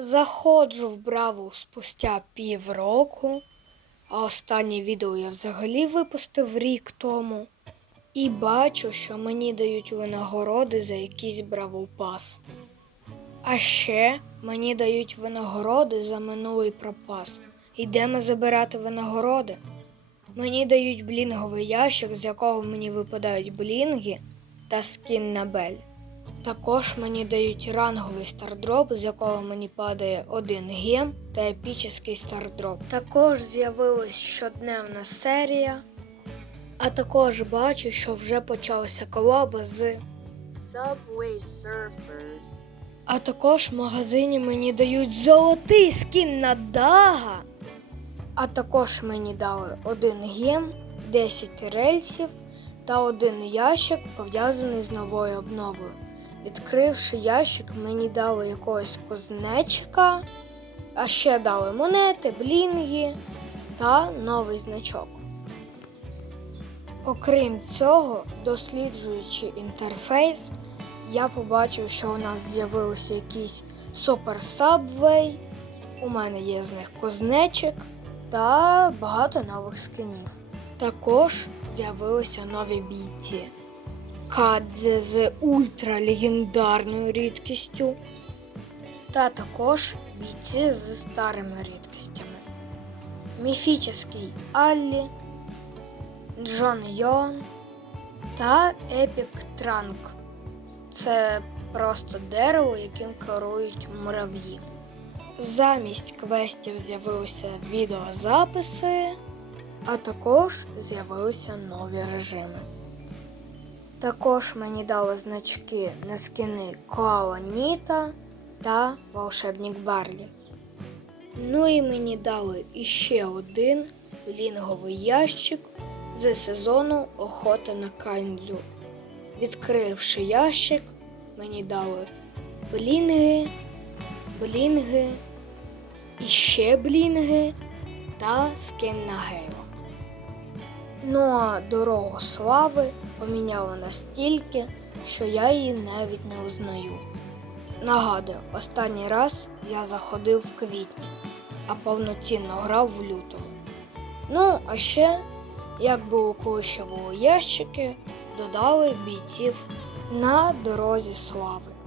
Заходжу в Бравл спустя півроку, а останнє відео я взагалі випустив рік тому. І бачу, що мені дають винагороди за якийсь Бравл Пас. А ще мені дають винагороди за минулий пропас. Йдемо забирати винагороди. Мені дають блінговий ящик, з якого мені випадають блінги та скін на бель. Також мені дають ранговий стардроп, з якого мені падає один гем та епічний стардроп. Також з'явилась щоденна серія. А також бачу, що вже почалася колаба з. Subway Surfers. А також в магазині мені дають золотий скін на Дага. А також мені дали один гем, 10 рельсів та один ящик, пов'язаний з новою обновою. Відкривши ящик, мені дали якогось кузнечика, а ще дали монети, блінги та новий значок. Окрім цього, досліджуючи інтерфейс, я побачив, що у нас з'явився якийсь Супер Subway, у мене є з них кузнечик та багато нових скинів. Також з'явилися нові бійці. Кадзе з ультралегендарною рідкістю, та також бійці з старими рідкістями. Міфічний Аллі, Джон Йон та Епік Транк. Це просто дерево, яким керують мурав'ї. Замість квестів з'явилися відеозаписи, а також з'явилися нові режими. Також мені дали значки на скини Коала Ніта та Волшебник Барлі. Ну і мені дали іще один блінговий ящик з сезону Охота на Кандзю. Відкривши ящик, мені дали блінги, блінги, іще блінги та скин на гейло. Ну а дорогу слави поміняла настільки, що я її навіть не узнаю. Нагадую, останній раз я заходив в квітні, а повноцінно грав в лютому. Ну, а ще, як було коли ще були ящики, додали бійців на дорозі слави.